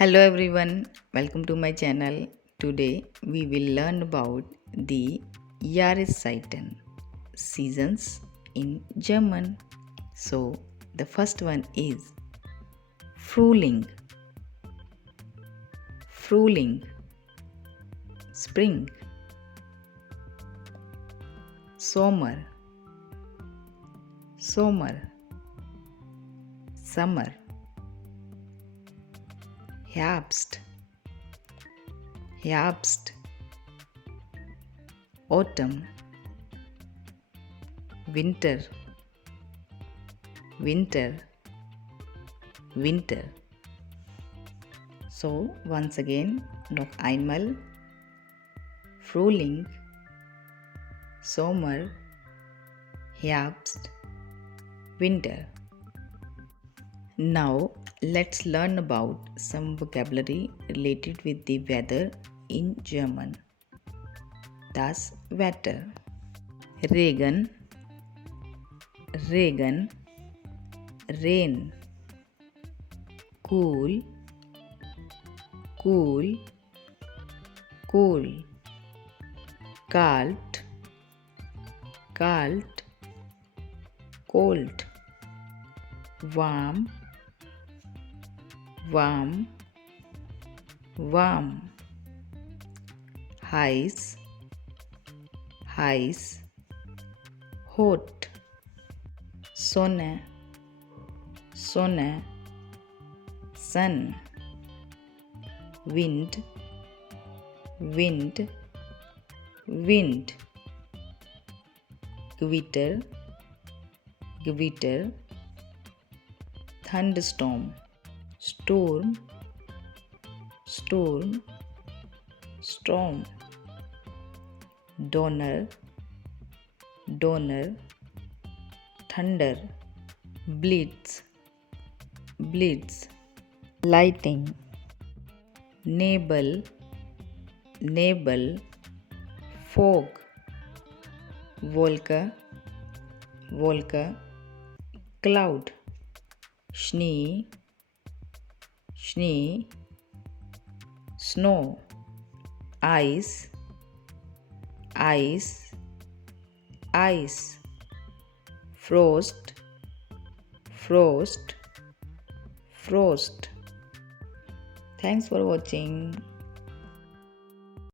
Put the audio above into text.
Hello everyone, welcome to my channel. Today we will learn about the Jahreszeiten, seasons in German. So the first one is Frühling, Frühling, spring, Sommer, Sommer, summer, Herbst, Herbst, Autumn, Winter, Winter, Winter. So once again, noch einmal Frühling, Sommer, Herbst, Winter. Now let's learn about some vocabulary related with the weather in German. Das Wetter. Regen, Regen, rain. Cool, cool, cool. Kalt, kalt, cold. Warm, warm, warm. Heiß, heiß, hot. Sonne, Sonne, sun. Wind, wind, wind. Gewitter, gewitter. Thunderstorm, storm, storm, storm. Donner, donner, thunder. Blitz, blitz. Lightning, nebel, nebel. Fog, Wolke, Wolke. Cloud, Schnee, Schnee, Snow, Ice, Ice, Ice, Frost, Frost, Frost. Thanks for watching.